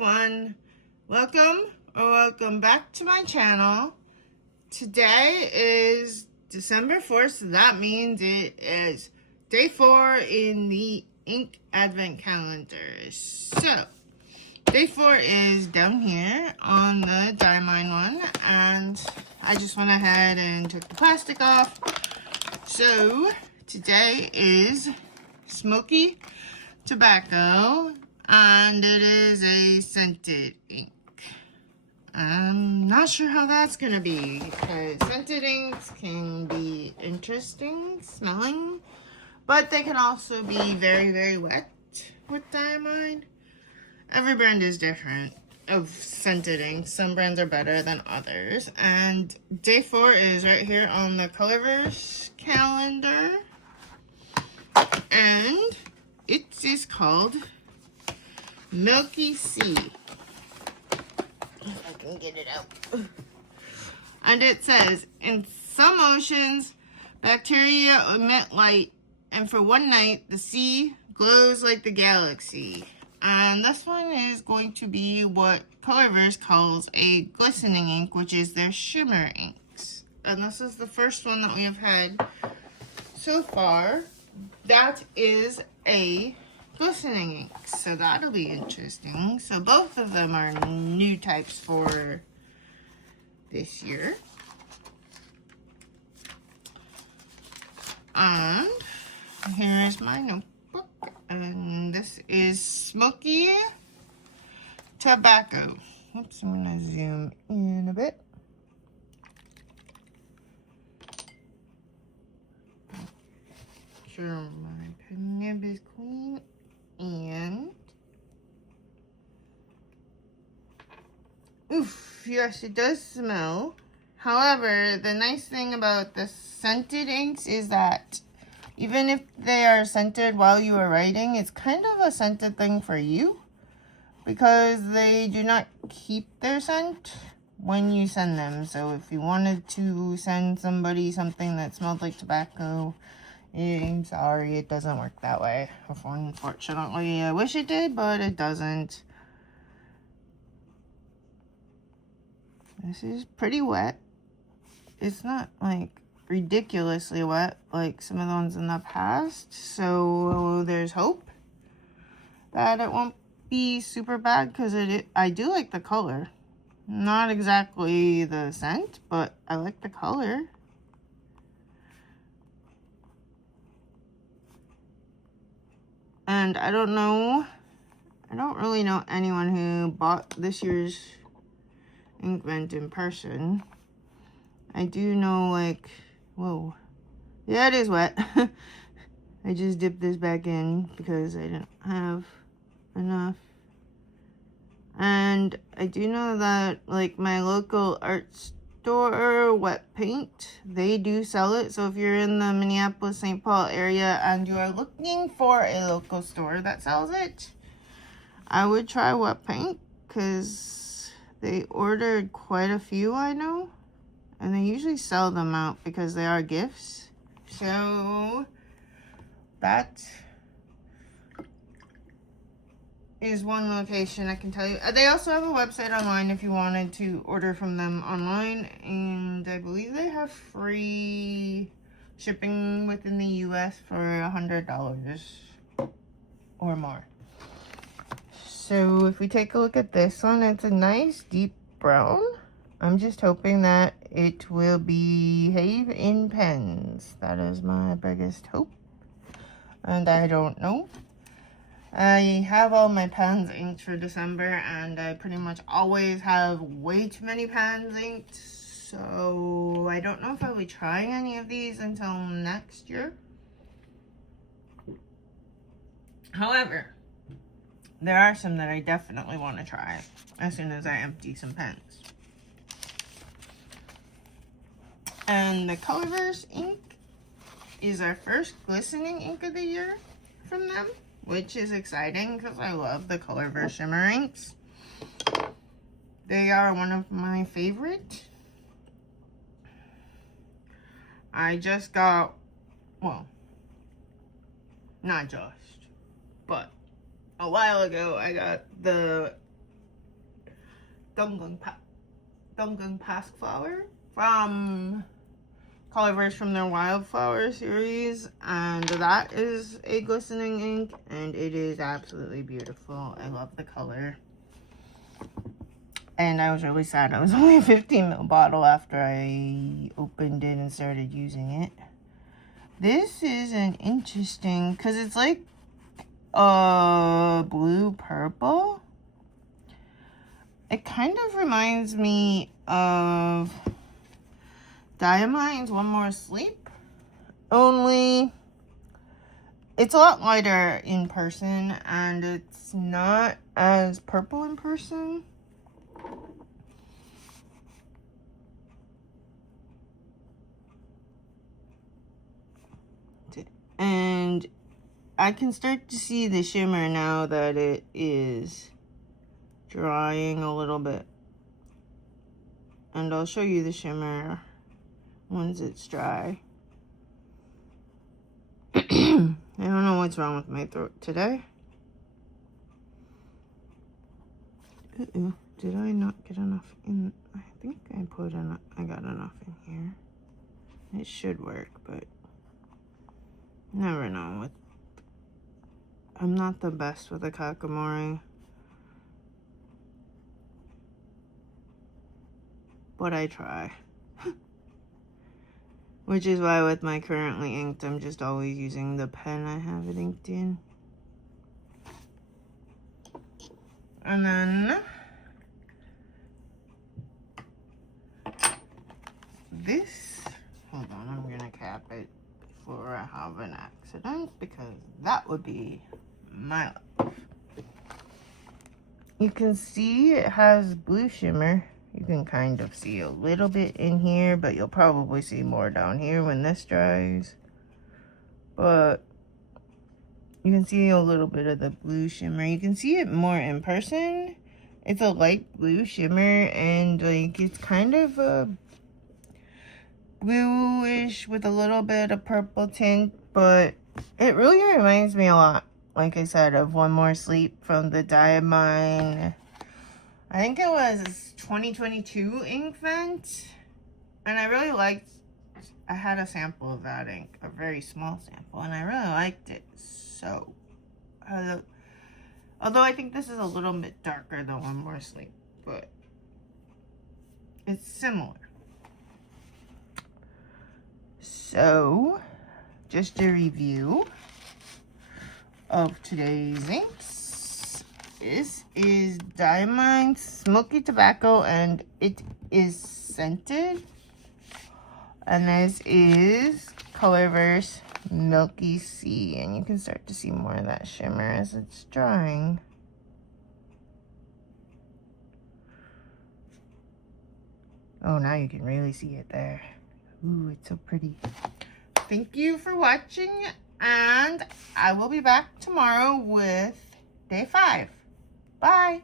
everyone, welcome back to my channel. Today is December 4th, so that means it is day 4 in the ink advent calendar. So day 4 is down here on the Diamine one, and I just went ahead and took the plastic off. So today is Smoky Tobacco, and it is a scented ink. I'm not sure how that's gonna be, because scented inks can be interesting smelling, but they can also be very, very wet with Diamine. Every brand is different of scented inks. Some brands are better than others. And day 4 is right here on the Colorverse calendar, and it is called Milky Sea. If I can get it out. And it says, in some oceans, bacteria emit light, and for one night, the sea glows like the galaxy. And this one is going to be what Colorverse calls a glistening ink, which is their shimmer inks. And this is the first one that we have had so far. That is a glistening ink, so that'll be interesting. So both of them are new types for this year. And here is my notebook, and this is Smoky Tobacco. Oops, I'm gonna zoom in a bit. Sure, my pen nib is clean. And oof, yes, it does smell. However, the nice thing about the scented inks is that even if they are scented while you are writing, it's kind of a scented thing for you, because they do not keep their scent when you send them. So if you wanted to send somebody something that smelled like tobacco, I'm sorry, it doesn't work that way. Unfortunately, I wish it did, but it doesn't. This is pretty wet. It's not like ridiculously wet like some of the ones in the past, so there's hope that it won't be super bad, because I do like the color. Not exactly the scent, but I like the color. And I don't really know anyone who bought this year's Inkvent in person. I do know, like, whoa. Yeah, it is wet. I just dipped this back in because I didn't have enough. And I do know that, like, my local art store, Wet Paint, they do sell it. So if you're in the Minneapolis-St. Paul area and you are looking for a local store that sells it, I would try Wet Paint, because they ordered quite a few, I know, and they usually sell them out because they are gifts. So that is one location I can tell you. They also have a website online if you wanted to order from them online, and I believe they have free shipping within the US for $100 or more. So if we take a look at this one, it's a nice deep brown. I'm just hoping that it will behave in pens. That is my biggest hope, and I don't know. I have all my pens inked for December, and I pretty much always have way too many pens inked, so I don't know if I'll be trying any of these until next year. However, there are some that I definitely want to try as soon as I empty some pens. And the Colorverse ink is our first glistening ink of the year from them, which is exciting because I love the Colorverse shimmer inks. They are one of my favorite. I just got, well, not just, but a while ago I got the Donggung Pasque Flower from Colorverse from their Wildflower series, and that is a glistening ink, and it is absolutely beautiful. I love the color. And I was really sad. It was only a 15 ml bottle after I opened it and started using it. This is an interesting, because it's like blue purple. It kind of reminds me of Diamine's One More Sleep, only it's a lot lighter in person and it's not as purple in person. And I can start to see the shimmer now that it is drying a little bit. And I'll show you the shimmer once it's dry. I don't know what's wrong with my throat today. Uh-oh. Did I not get enough in? I think I got enough in here. It should work, but never know. I'm not the best with a Kakamori, but I try. Which is why with my currently inked, I'm just always using the pen I have it inked in. And then this, hold on, I'm gonna cap it before I have an accident because that would be my life. You can see it has blue shimmer. You can kind of see a little bit in here, but you'll probably see more down here when this dries. But you can see a little bit of the blue shimmer. You can see it more in person. It's a light blue shimmer and like it's kind of a bluish with a little bit of purple tint, but it really reminds me a lot, like I said, of One More Sleep from the Diamine. I think it was 2022 ink vent, and I really liked, I had a sample of that ink, a very small sample, and I really liked it. So, although I think this is a little bit darker than One More Sleep, but it's similar. So, just a review of today's inks. This is Diamine Smoky Tobacco, and it is scented. And this is Colorverse Milky Sea, and you can start to see more of that shimmer as it's drying. Oh, now you can really see it there. Ooh, it's so pretty. Thank you for watching, and I will be back tomorrow with day 5. Bye.